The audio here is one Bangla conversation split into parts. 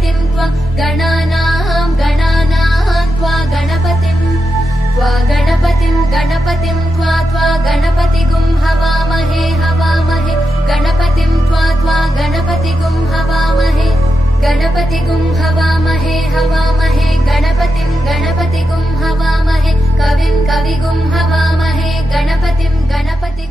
गणपतिं त्वा गणानां त्वा गणपतिं त्वा गणपतिगुं हवामहे गणपतिं त्वा गणपतिगुं हवामहे गणपतिगुं हवामहे गणपतिगुं हवामहे कविगुं हवामहे गणपतिगुं हवामहे।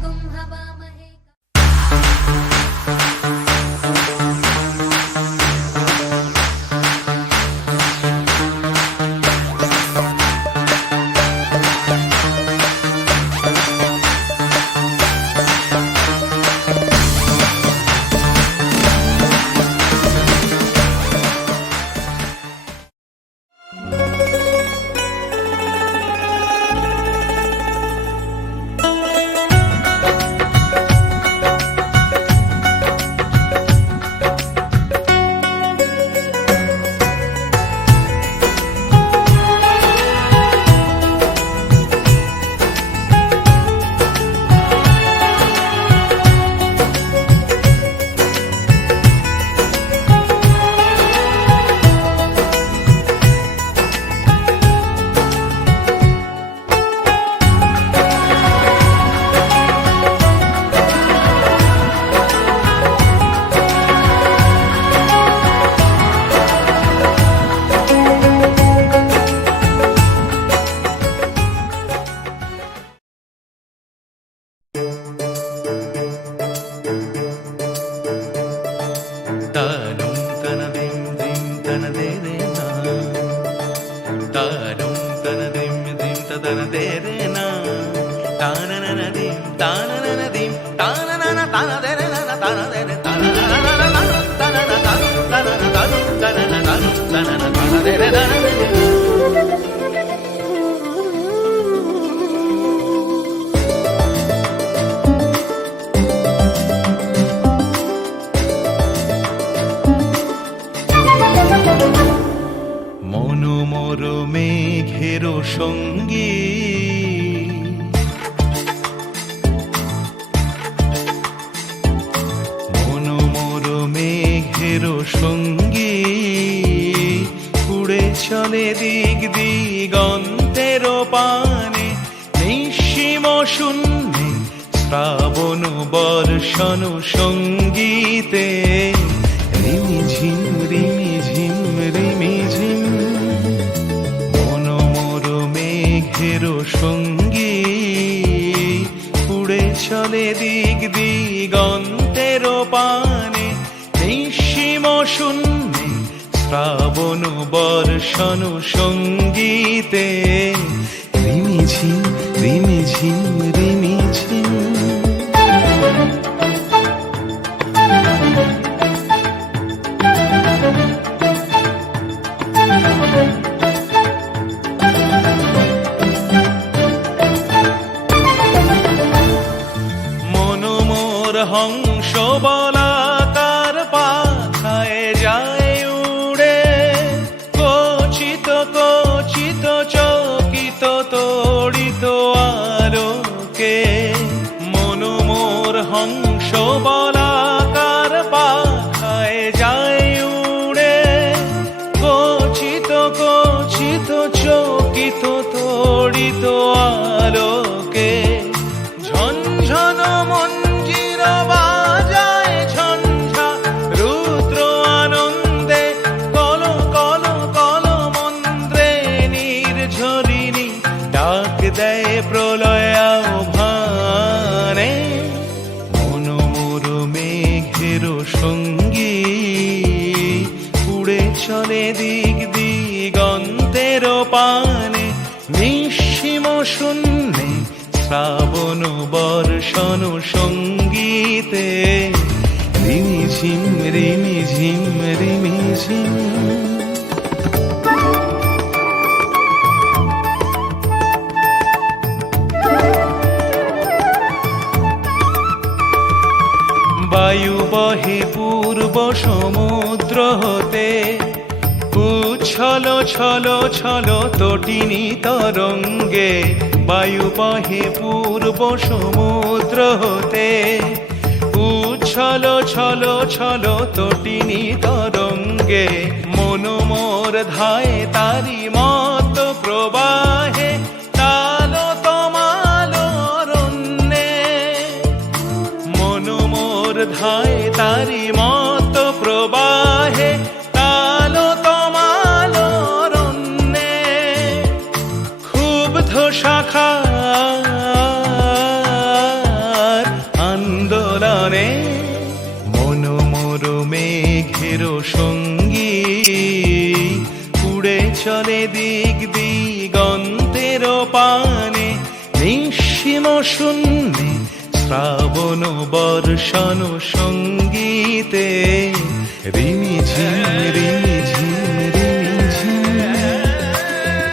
वायु बहे पूर्व समुद्र होते उच्छल छल छल तटिनी तरंगे वायु बहे पूर्व समुद्र होते उच्छल छल छल तटिनी तरंगे ধায় তারি মত প্রবাহে তালো তমালো অরণ্যে, মন মোর ধায় তারি মত প্রবাহে তালো তমালো অরণ্যে, ক্ষুব্ধ শাখার আন্দোলনে মন মোর মেঘের সঙ্গী উড়ে চলে দিক দিগন্তের পানে, নিঃসীম শূন্যে শ্রাবণ বর্ষণ সঙ্গীতে রিমি ঝিম রিমি ঝিম রিমি ঝিম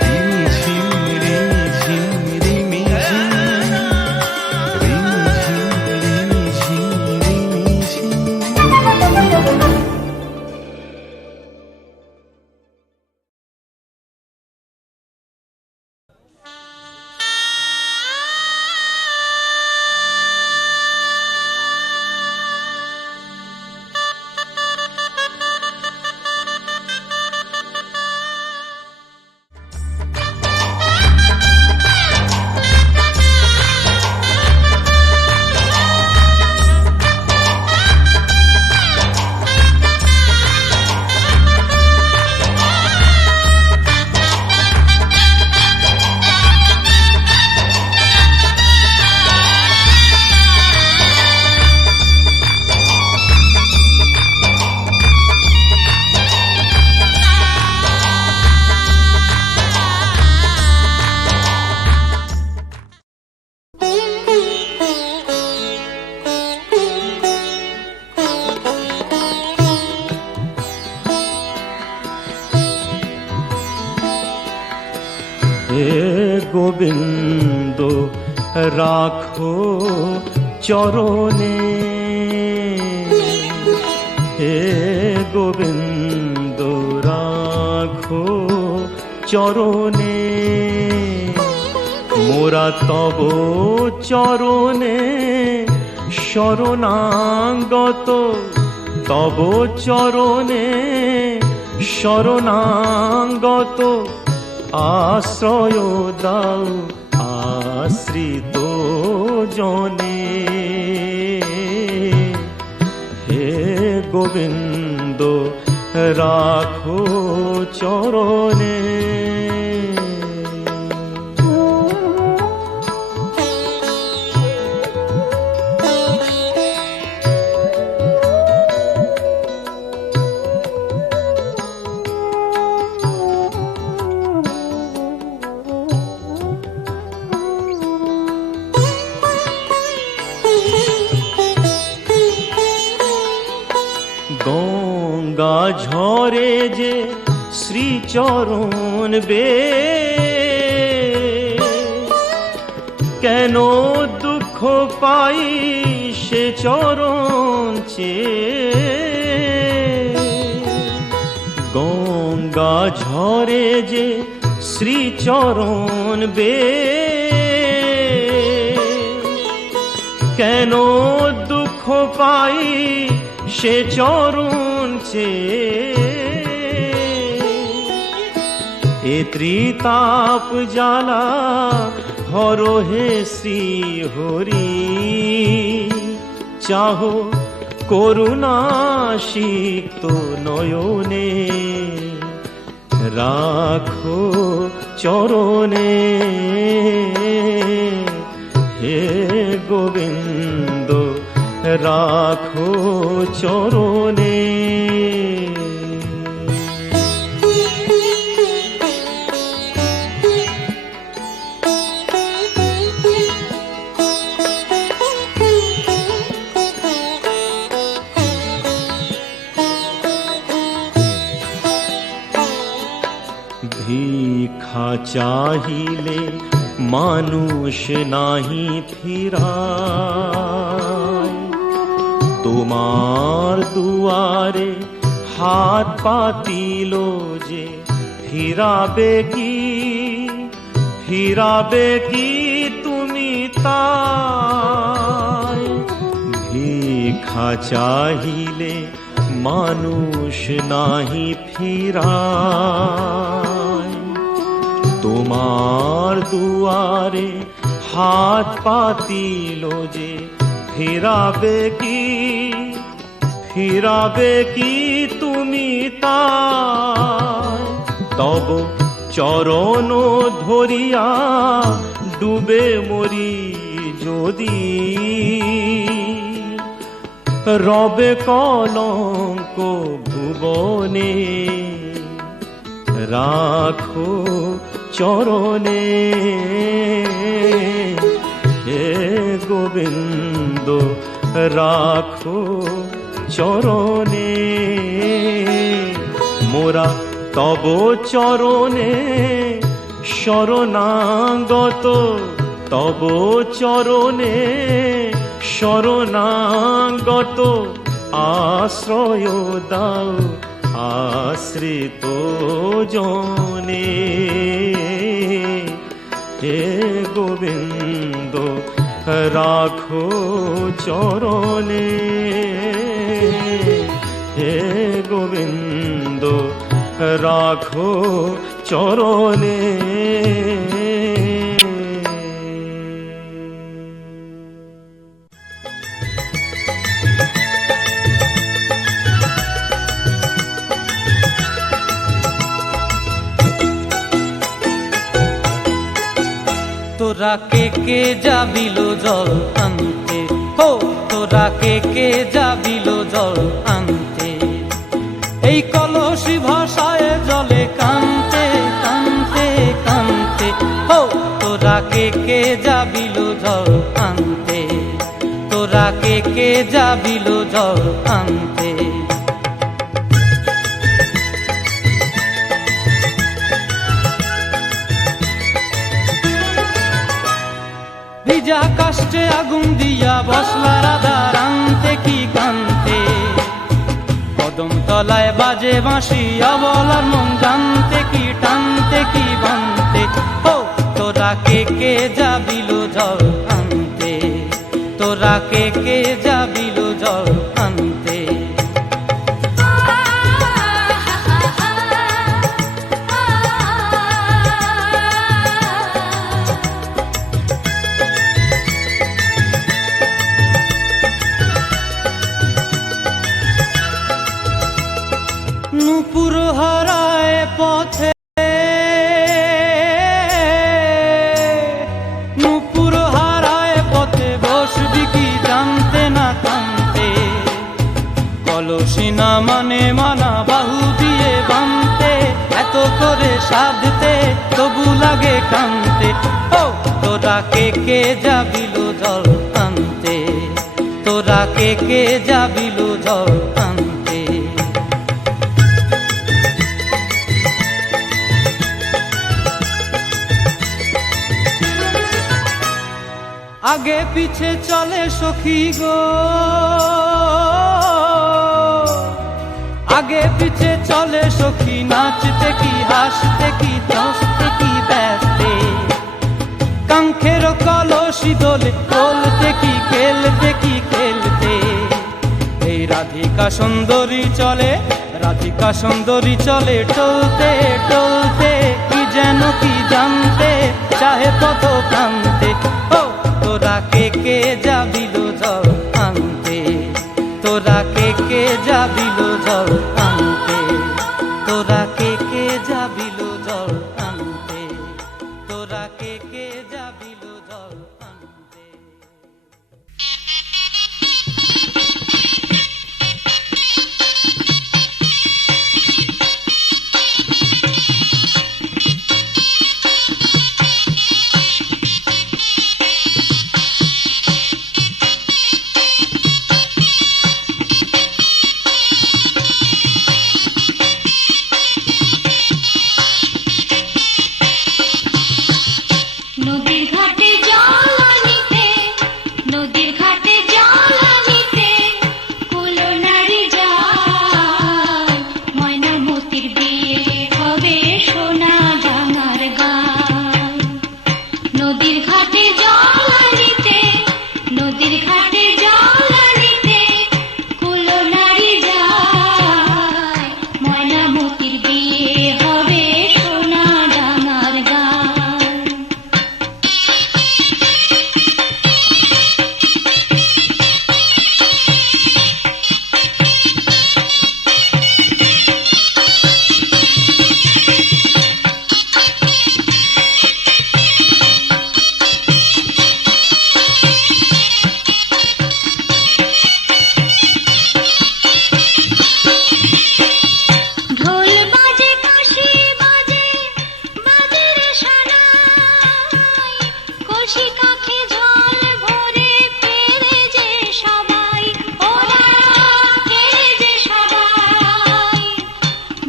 রিমি ঝিম রিমি ঝিম রিমি ঝিম রিমি ঝিম রিমি ঝিম রিমি ঝিম। হে গোবিন্দ রাখো চরণে, হে গোবিন্দ রাখো চরণে, মোরা তব চরণে শরণাগত, তব চরণে শরণাগত, আশ্রয় দাও আশ্রিত জনে, হে গোবিন্দ রাখো চরণে। গঙ্গা ঝরে যে শ্রীচরণ বে, কেন দুঃখ পাই সে চরণ চেয়ে, গঙ্গা ঝরে যে শ্রীচরণ বে, কেন দুঃখ পাই সে চরণ চেয়ে, এ ত্রিতাপ জ্বালা হর হে শ্রী হরি, চাহো করুণা সিক্ত নয়নে, রাখো চরণে, হে গোবিন্দ রাখো চরণে। ভিক্ষা চাহিলে মানুষ নাহি ফিরায়, তোমার দুয়ারে হাত পাতিল যে ফিরাবে কি, ফিরাবে কি তুমি তাই, ভিক্ষা চাহিলে মানুষ নাহি ফিরায়। তোমার দুয়ারে হাত পাতিল যে ফিরাবে কি তুমি তাই? তব চরণ ধরিয়া ডুবে মরি যদি, রবে কলঙ্ক ভুবনে, রাখো চরণে। হে গোবিন্দ রাখো চরণে, মোরা তব চরণে শরণাগত, তব চরণে শরণাগত। আশ্রয় দাও আশ্রিত জনে, হে গোবিন্দ রাখো চরণে, হে গোবিন্দ রাখো চরণে। তোরা কে যাবিল জল আনতে, হো তোরা কে যাবিল জল আনতে, এই কলসি ভাষায় জলে কানতে কানতে কানতে। হো তোরা কে যাবিল জল আনতে, তোরা কে যাবিল জল আনতে। ভিজা কাষ্টে আগুন দিয়া বসলা রাধা রানতে কি কানতে, কদম তলায় বাজে বাঁশি অবলার মন জানতে কি টানতে কি বানতে। ও তোরা কে যাবিল জল আনতে, তোরা কে যাবিল জল আনতে। নূপুর হারায় পথে, নূপুর হারায় পথে বসবি কি জানতে না কানতে, কলসি না মানে মানা বাহু দিয়ে বানতে, এত করে সাধতে তবু লাগে কানতে। ও তোরা কে যাবিল জল আনতে, তোরা কে যাবিল জল আনতে। আগে পিছে চলে সখী গো, আগে পিছে চলে সখী, নাচতে কি হাসতে কি দশতে কি ব্যস্তে, কাঙ্ক্ষের কলসি দোলে দোলতে কি খেলতে কি খেলতে। এই রাধিকা সুন্দরী চলে, রাধিকা সুন্দরী চলে টলতে টলতে, কি যেন কি জানতে চাহে পথ প্রান্তে। ও তোরা কে যাবিল জল আনতে, তোরা কে যাবিল জল আনতে, তোরা কে যাবিল জল আনতে, তোরা কে যাবিল জল আনতে। মতির বিয়ে হবে সোনা ডাঙার গায়। ঢোল বাজে কাশি বাজে বাজে রে সানাই, কলসি কাঁখে জল ভরে ফেরে যে সবাই, ওরা ফেরে যে সবাই।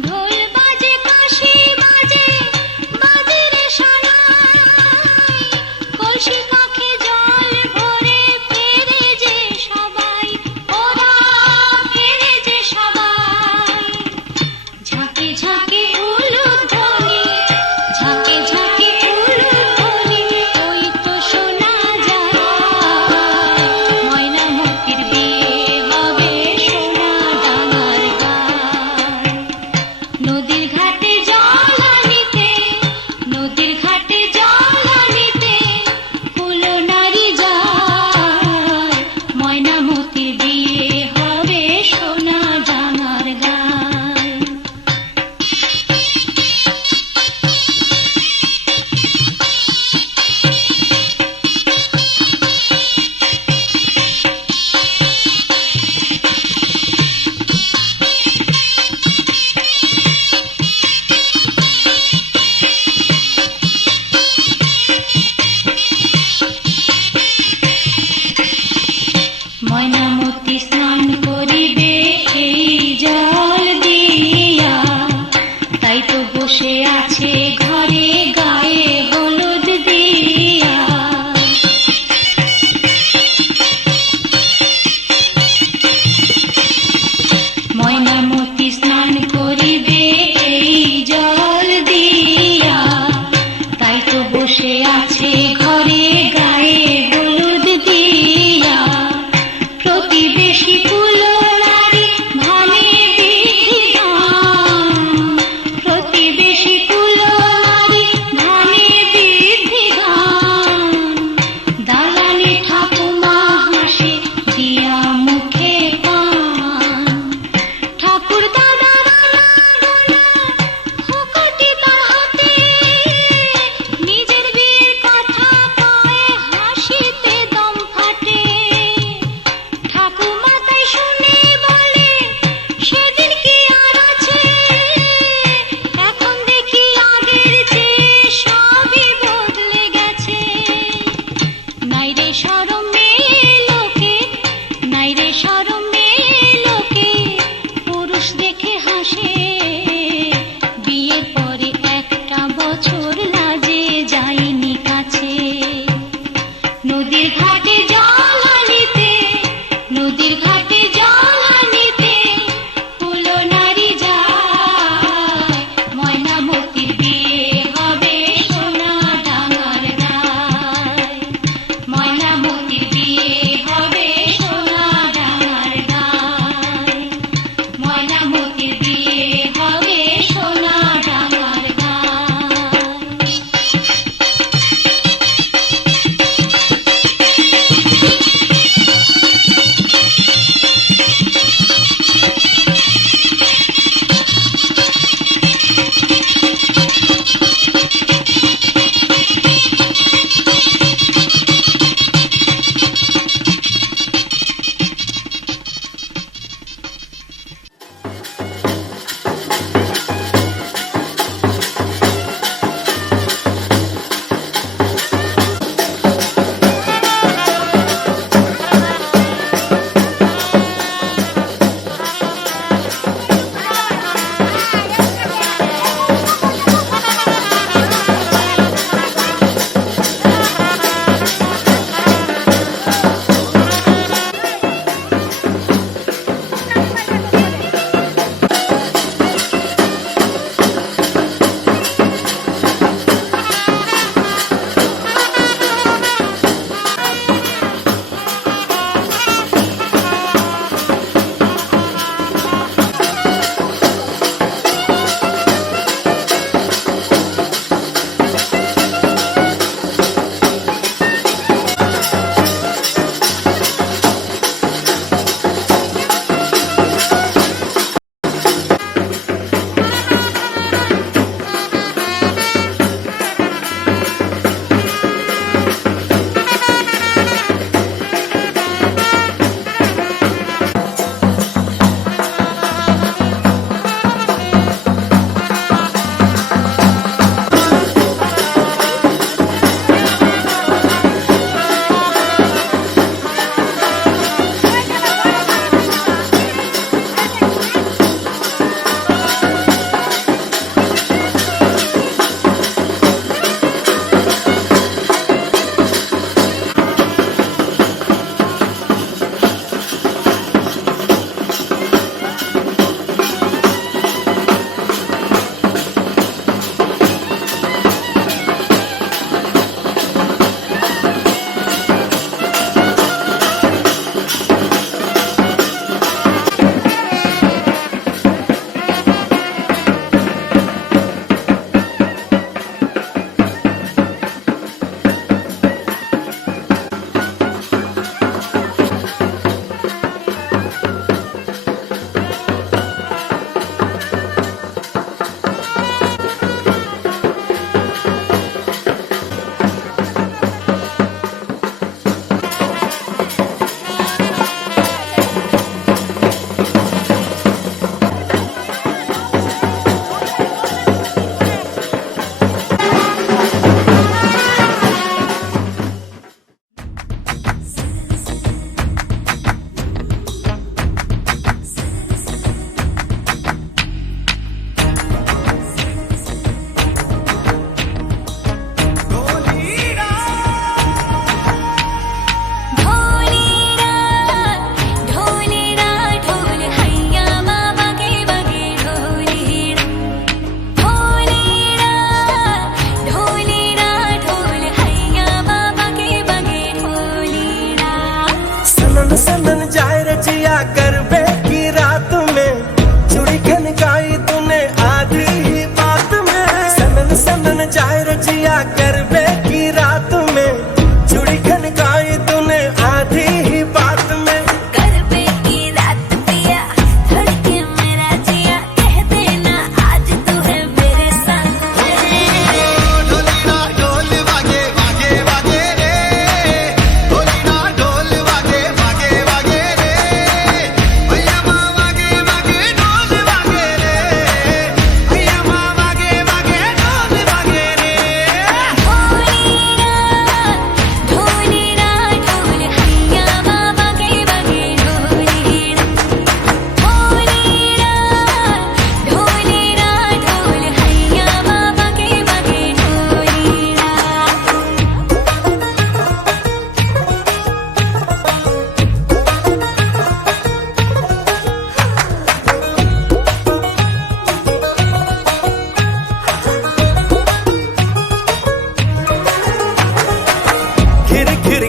ঢোল বাজে কাশি বাজে বাজে রে সানাই, কলসি কাঁখে জল ভরে ফেরে যে সবাই, ওরা ফেরে যে সবাই। ঝাঁকে ঝাঁকে উলুধ্বনি, ঝাঁকে ঝাঁকে উলুধ্বনি, ওই তো শোনা যায় ময়নামতির বিয়ে হবে সোনা ডাঙার গায়। নদীর ঘাটে জল আনিতে, নদীর ঘাটে জল আনিতে কুলো নারী যায়, ময়নামতির বিয়ে হবে সোনা ডাঙার গায়। ময়নামতি স্নান করিবে এই জল দিয়া, তাই তো বসে আছে ঘরে গায়ে হলুদ দিয়া। ময়নামতি স্নান করিবে এই জল দিয়া, তাই তো বসে আছে ঘরে গায়ে হলুদ দিয়া। প্রতিবেশী কুলো নারী ধানে বিধিদান, প্রতিবেশী কুলো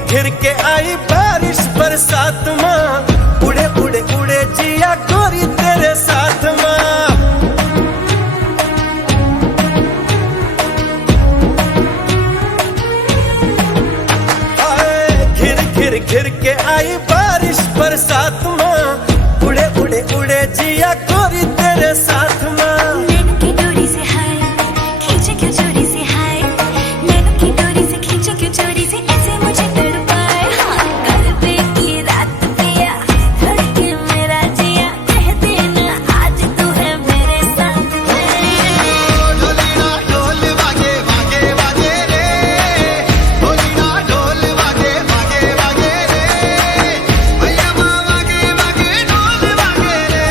घिर के आई बारिश बरसात माँ, उड़े उड़े उड़े जिया गोरी तेरे साथ माँ। घिर घिर घिर के आई बारिश बरसात माँ, उड़े उड़े उड़े जिया गोरी तेरे साथ माँ। नैनों की डोरी से हाय खींचे क्यों चोरी से, हाय नैनों की डोरी से खींचे क्यों चोरी से, ऐसे मुझे तड़पाए। हाँ गरबे की रात पिया धड़के मेरा जिया, कह देना आज तू है मेरे साथ में। ढोली ना ढोल वागे वागे वागे रे, ढोली ना ढोल वागे वागे वागे रे, भैया माँ वागे वागे ढोल वागे रे,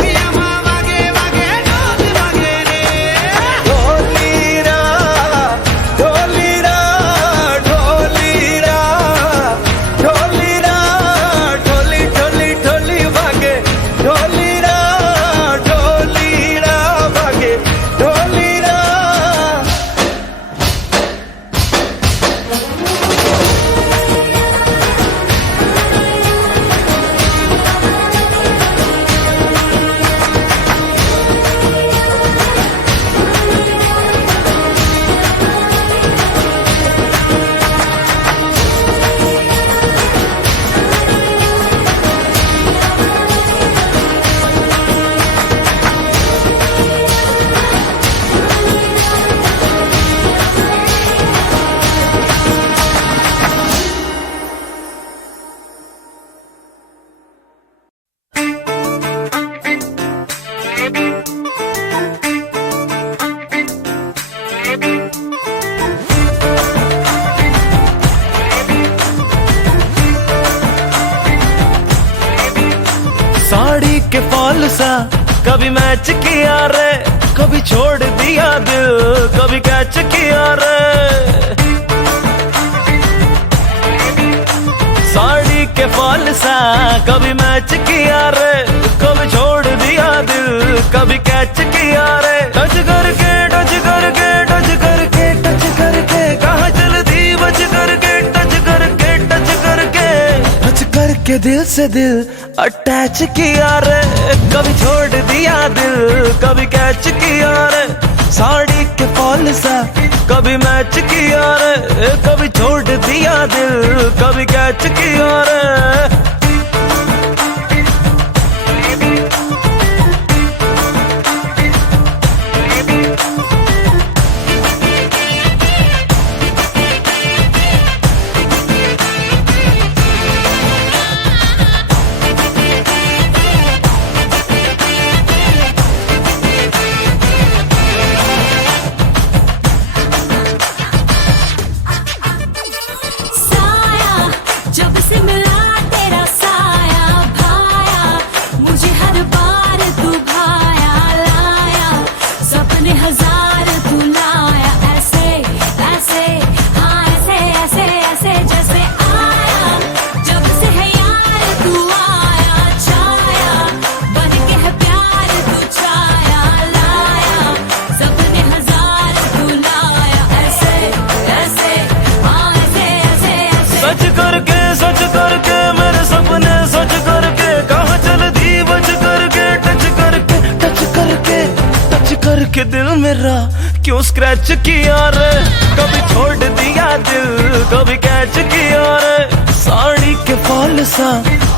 भैया माँ वागे वागे ढोल वागे रे। ढोलीरा ढोलीरा ढोलीरा ढोलीरा ढोली ढोली ढोली भागे, ढोलीरा ढोलीरा भागे, ढोलीरा। साड़ी के फॉल सा कभी मैच किया रे, कभी छोड़ दिया दिल, कभी कैच किया रे। साड़ी के फॉल सा कभी मैच किया रे, कभी छोड़ दिया दिल, कभी कैच किया रे। टच करके टच करके टच करके टच करके कहाँ चल दी बच करके, टच करके टच करके टच करके दिल से दिल अटैच किया रे। कभी छोड़ दिया दिल, कभी कैच किया रे। साड़ी के फॉल सा कभी मैच किया रे, कभी छोड़ दिया दिल, कभी कैच किया रे। साया जब से मिला तेरा साया भाया, मुझे हर बार तू भाया लाया, सपने हजार तू लाया, ऐसे ऐसे हाँ ऐसे ऐसे ऐसे जैसे आया। जब से है यार तू आया छाया, बन के है प्यार तू छाया लाया, सपने हजार तू लाया, ऐसे ऐसे हाँ ऐसे ऐसे ऐसे। सच करके मेरे सपने सच करके कहाँ चल दी बच करके, टच करके टच करके टच करके दिल मेरा क्यों स्क्रैच किया रे। कभी छोड़ दिया दिल, कभी कैच किया रे। साड़ी के फॉल सा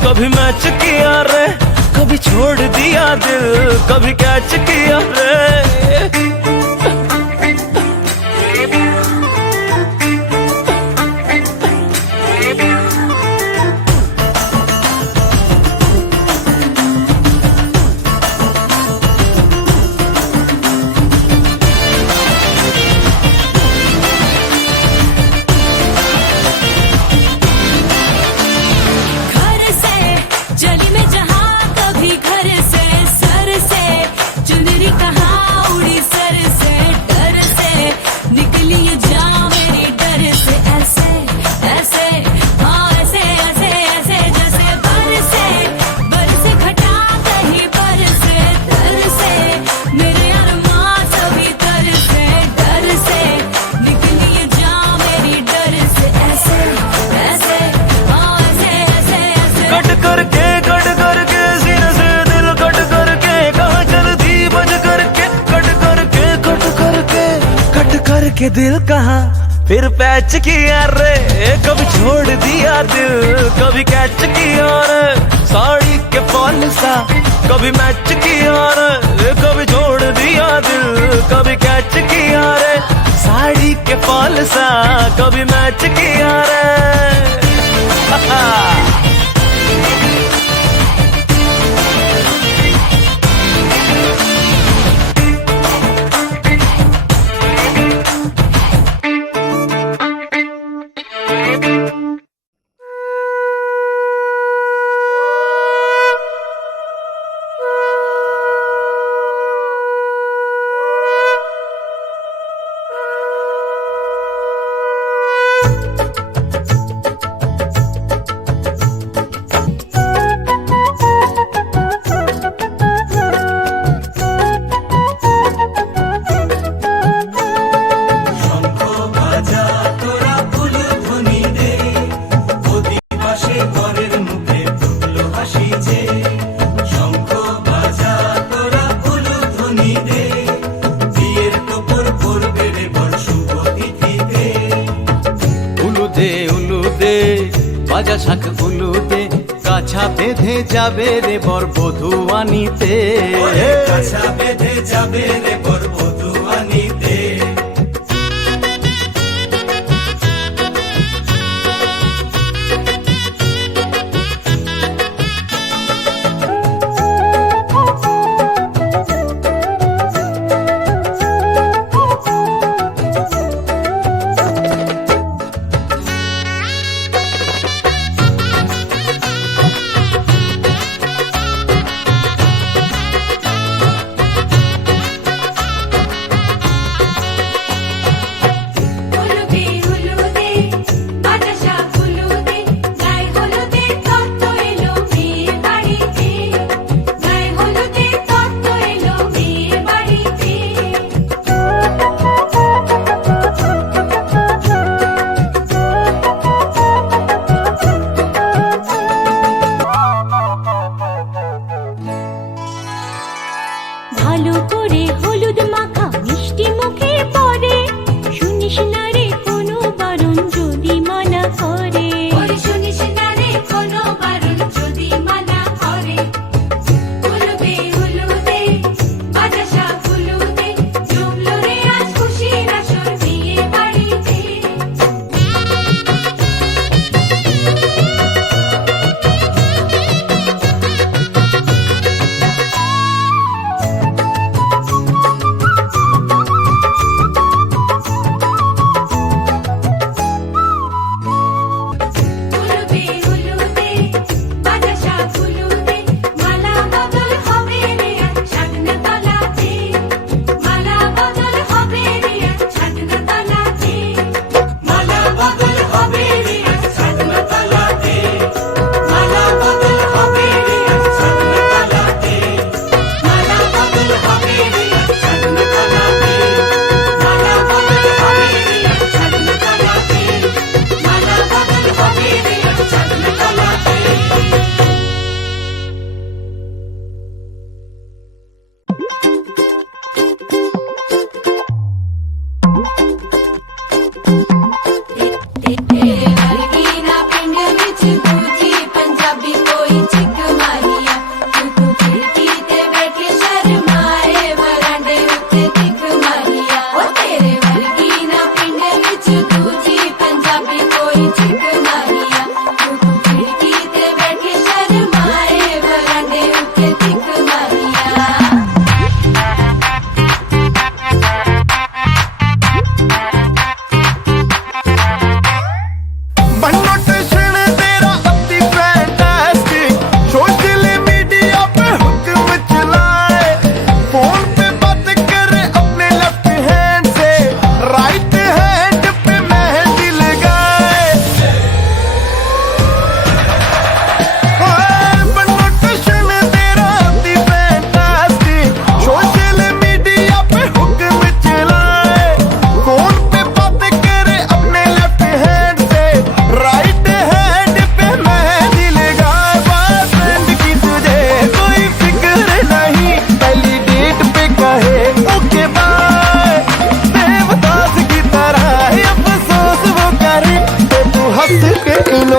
कभी मैच किया रे, कभी छोड़ दिया दिल, कभी कैच किया रे। घर से जली में जहाँ, कभी घर से सर से चुनरी कहाँ उड़ी से, करके दिल कहा फिर पैच किया रे, कभी छोड़ दिया दिल कभी कैच किया रे, साड़ी के फॉल सा कभी मैच किया रे, कभी छोड़ दिया दिल कभी कैच किया रे, साड़ी के फॉल सा कभी मैच किया रे। বাজা শাখ উলুদে, কাছা বেঁধে যাবে রে বর বধূ আনিতে, কাছা বেঁধে যাবে রে বর বধূ আনিতে।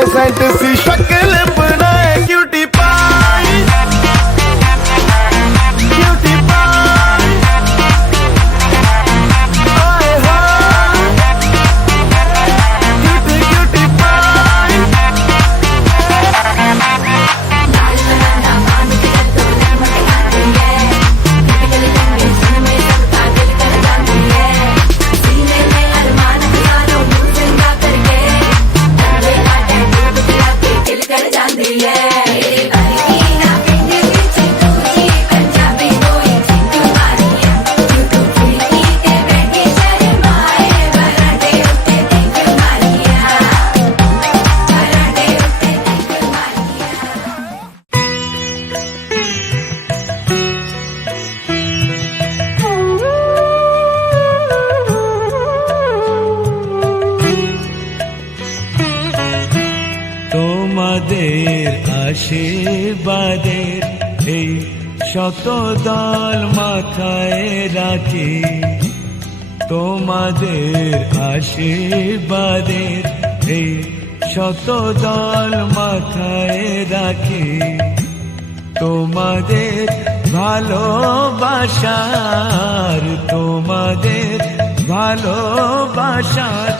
सेंट सी शक्ल बनाए क्यूटी पाई, क्यूटी पाई, आए हाय क्यूटी क्यूटी पाई। তোমাদের আশীর্বাদের এই শত দল মাথায় রাখি, তোমাদের আশীর্বাদের এই শত দল মাথায় রাখি, তোমাদের ভালোবাসার, তোমাদের ভালোবাসার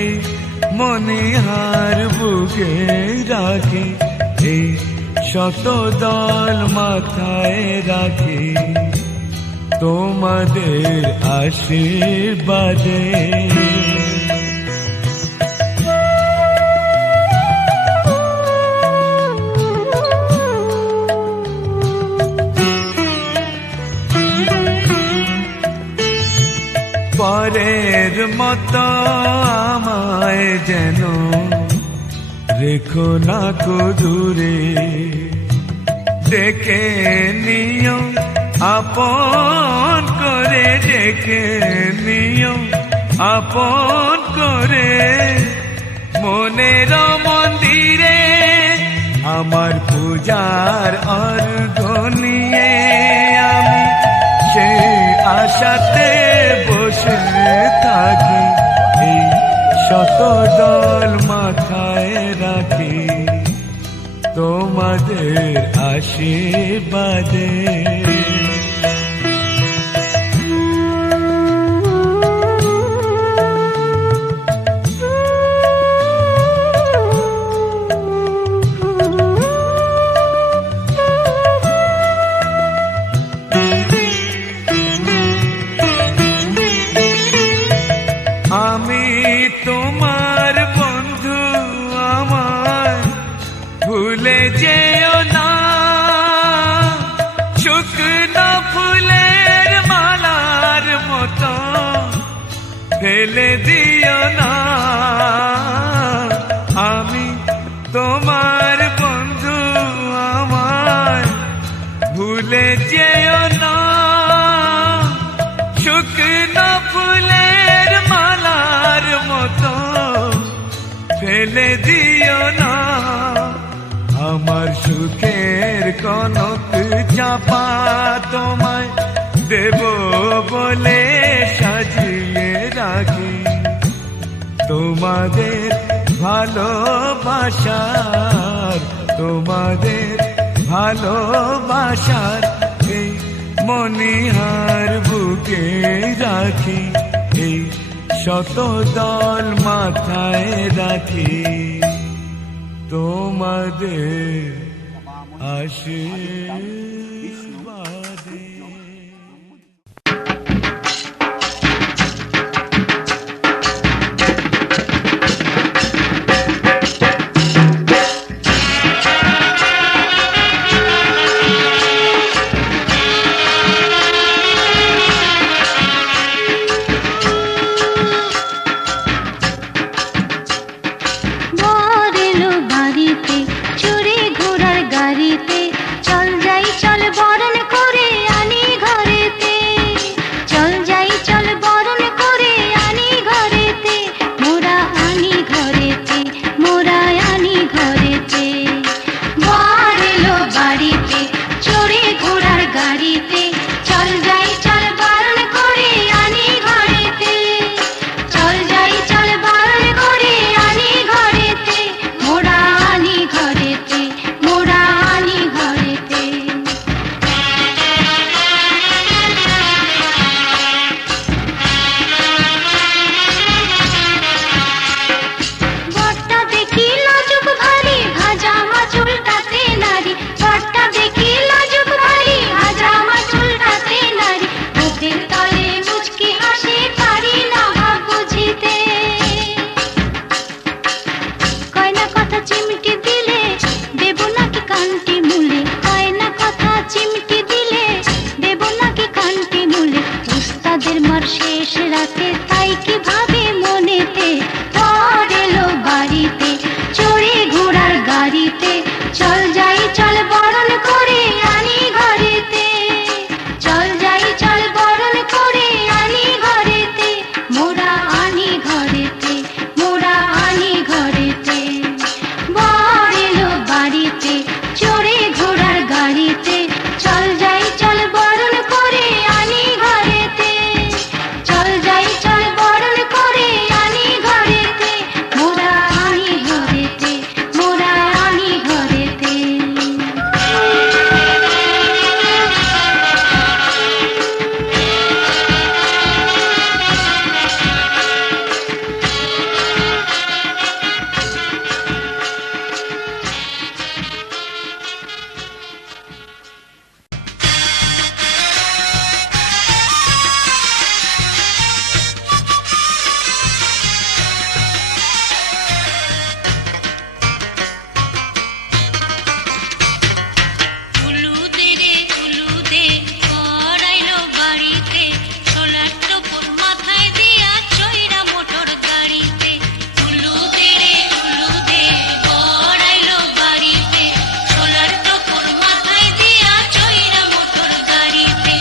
এই মনিহার বুকে রাখি, এই শত দল মাথায় রাখি, তোমাদের আশীর্বাদে। পরের মতো আমায় যেন রেখো না কো দূরে, ডেকে নিও আপন করে, ডেকে নিও আপন করে, মনের মন্দিরে আমার পূজার অর্ঘ নিয়ে আমি সেই আশাতে বসে থাকি, এই শত দল মাথায় রাখি, তোমাদের আশীর্বাদে। আমি তোমার বন্ধু, আমার ভুলে যেও না, শুকনো ফুলের মালার মতো ফেলে দিও না। আমি তোমার বন্ধু, আমার ভুলে যেও না, শুকনো ফুলের মালার মতো ফেলে দিও না। আমার সুখের কনক চাপা তোমায় দেব বলে সাজিয়ে রাখি, তোমাদের ভালোবাসার, তোমাদের ভালোবাসার এই মনিহার বুকে রাখি, এই শত দল মাথায় রাখি, তোমাদের আশীর্বাদে। বর এলো বাড়িতে, চড়ে ঘোড়ার গাড়িতে, চল যাই চল শেষ রাতে তাই কি ভাবে মনেতে, পর এলো বাড়িতে চড়ে ঘোড়ার গাড়িতে, চল যাই চল বরণ করে আনি ঘরেতে, চল যাই চল বরণ করে আনি ঘরেতে, মোরা আনি ঘরেতে, মোরা আনি ঘরেতে। বর এলো বাড়িতে চড়ে ঘোড়ার গাড়িতে, চল যাই চল বরণ করে আনি ঘরেতে, চল যাই চল বরণ করে আনি ঘরেতে, মোরা আনি ঘরেতে, মোরা আনি ঘরেতে। উলুদে রে উলুদে বর আইলো বাড়িতে, সোলার টোপর মাথায় দিয়া চইরা মোটর গাড়িতে। উলুদে রে উলুদে বর আইলো বাড়িতে, সোলার টোপর মাথায় দিয়া চইরা মোটর গাড়িতে।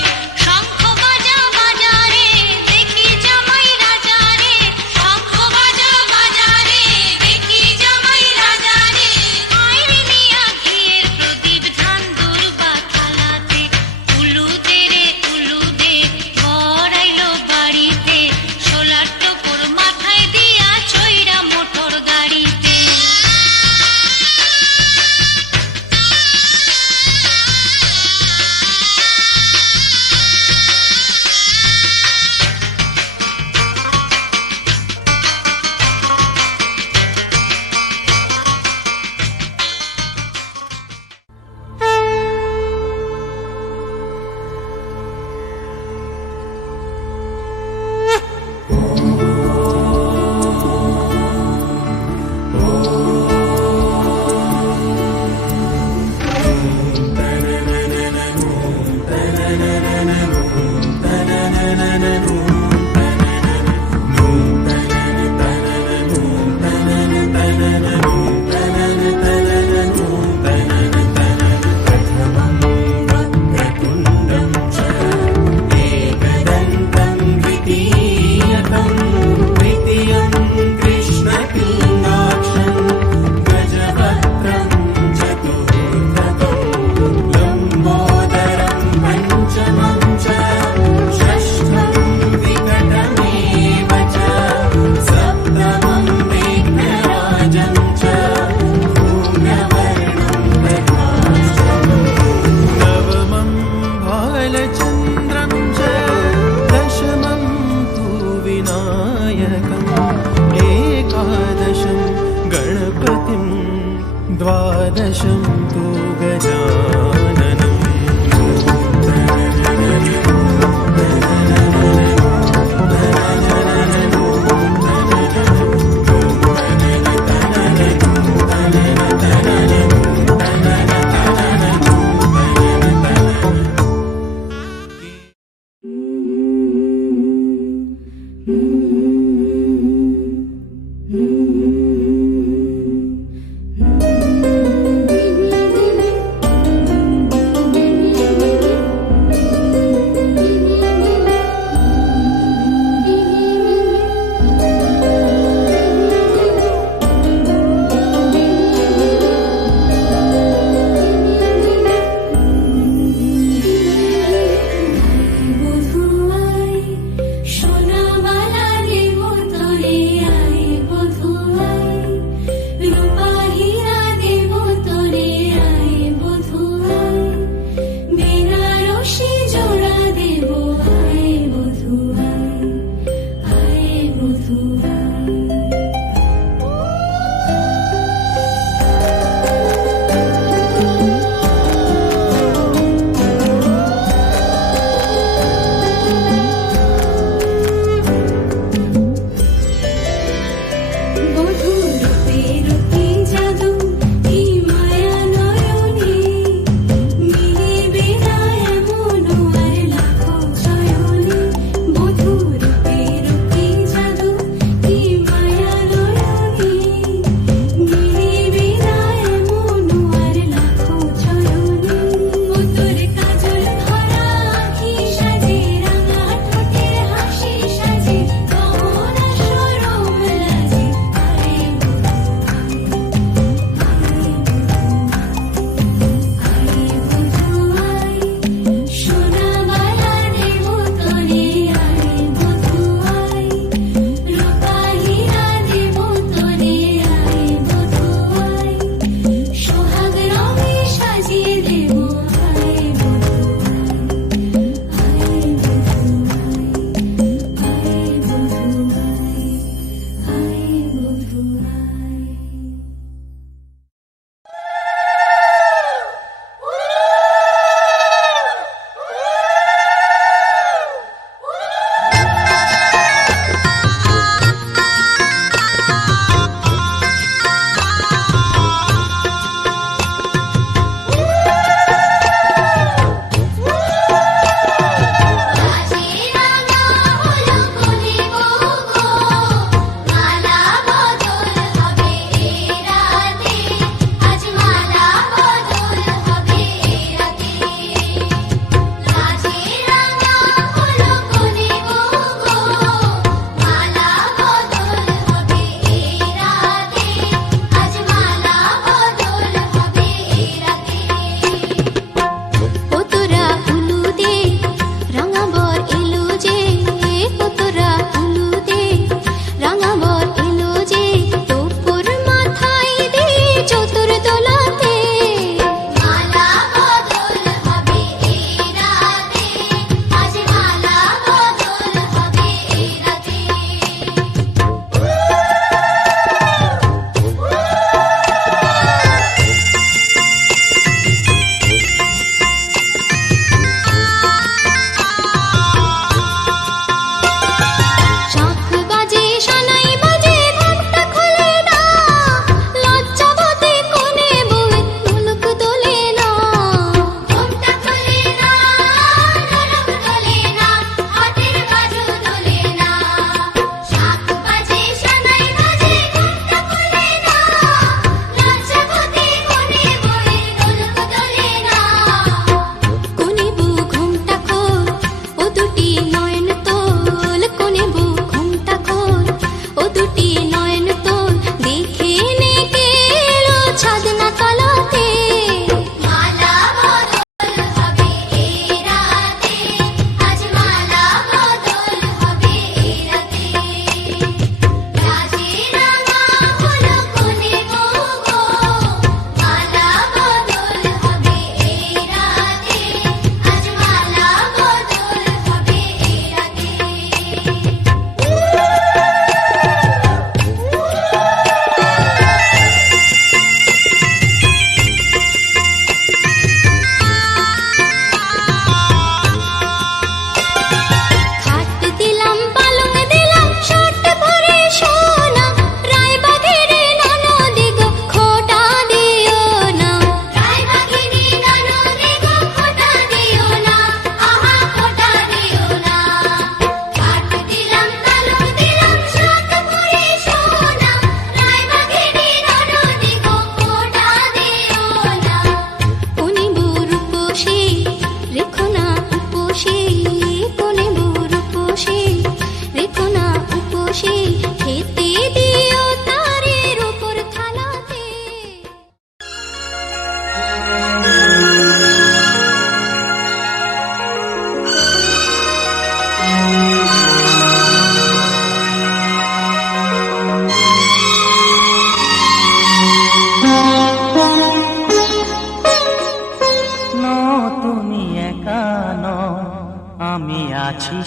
শঙ্খ বাজা বাজারে দেখি জামাই রাজারে, শঙ্খ বাজা বাজারে দেখি জামাই রাজারে, আইরে নিয়া ঘিয়ের প্রদীপ ধান দুর্বা থালাতে। উলুদে রে উলুদে বর আইলো বাড়িতে, সোলার টোপর মাথায় দিয়া চইরা মোটর গাড়িতে। नवमं भालचन्द्रं च दशमं तु विनायकम् एकादशं गणपतिं द्वादशं तु गजाननम्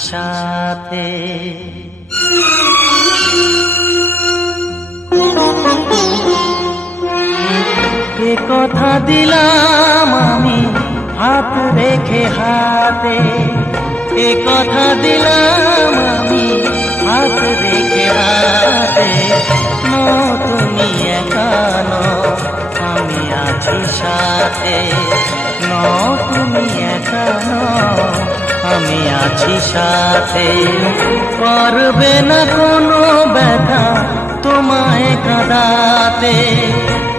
সাথে। এ কথা দিলাম আমি হাত রেখে হাতে, এ কথা দিলাম আমি হাত রেখে হাতে। তুমি একা নও, আমি আছি সাথে। তুমি একা নও, আমি আছি সাথে। পারবে না কোনো ব্যথা তোমায় কাঁদাতে,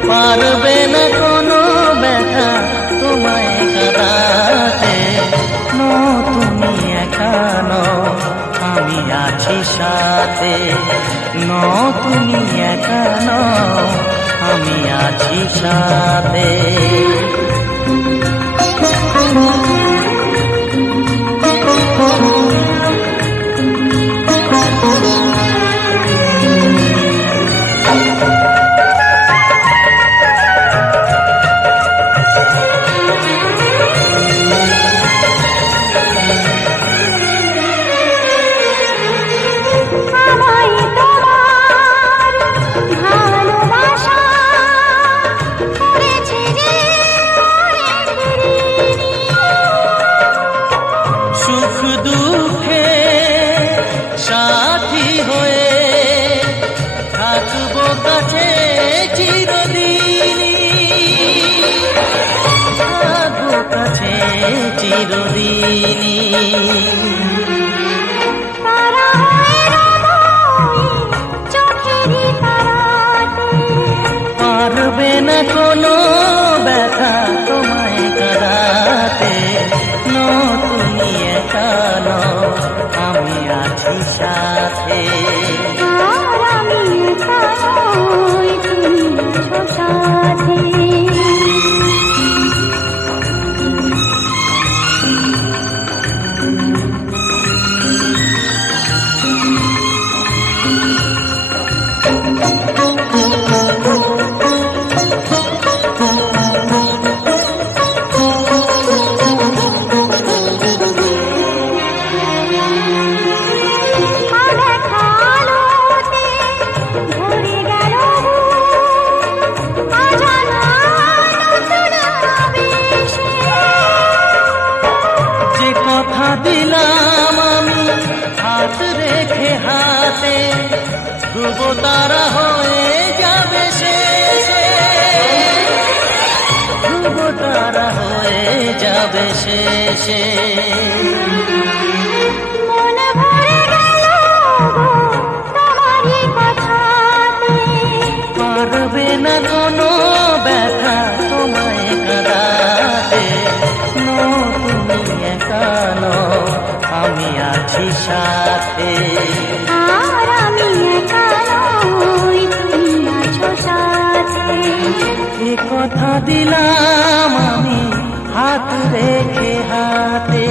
পারবে না কোনো ব্যথা তোমায় কাঁদাতে। তুমি একা নও, আমি আছি সাথে। তুমি একা নও, আমি আছি সাথে। সুখ দুঃখে সাথী হয়ে থাকবো কাছে চিরদিনই, থাকবো কাছে চিরদিনই। পারবে না কোনো ব্যথা তোমায় কাঁদাতে। তুমি একা নও, আমি আছি সাথে। আমি একা নই, তুমি আছো সাথে। কথা দিলাম আমি হাত রেখে হাতে, ধ্রুব তারা হয়ে যাবে শেষে, ধ্রুব তারা হয়ে যাবে শেষে। মনে ভরে গেল তোমারই কথাতে, পারবে না কোনো ব্যথা তোমায় কাঁদাতে। তুমি একা নও, আমি আছি সাথে। আর আমি একা নই, তুমি আছো সাথে। এ কথা দিলাম আমি হাত রেখে হাতে।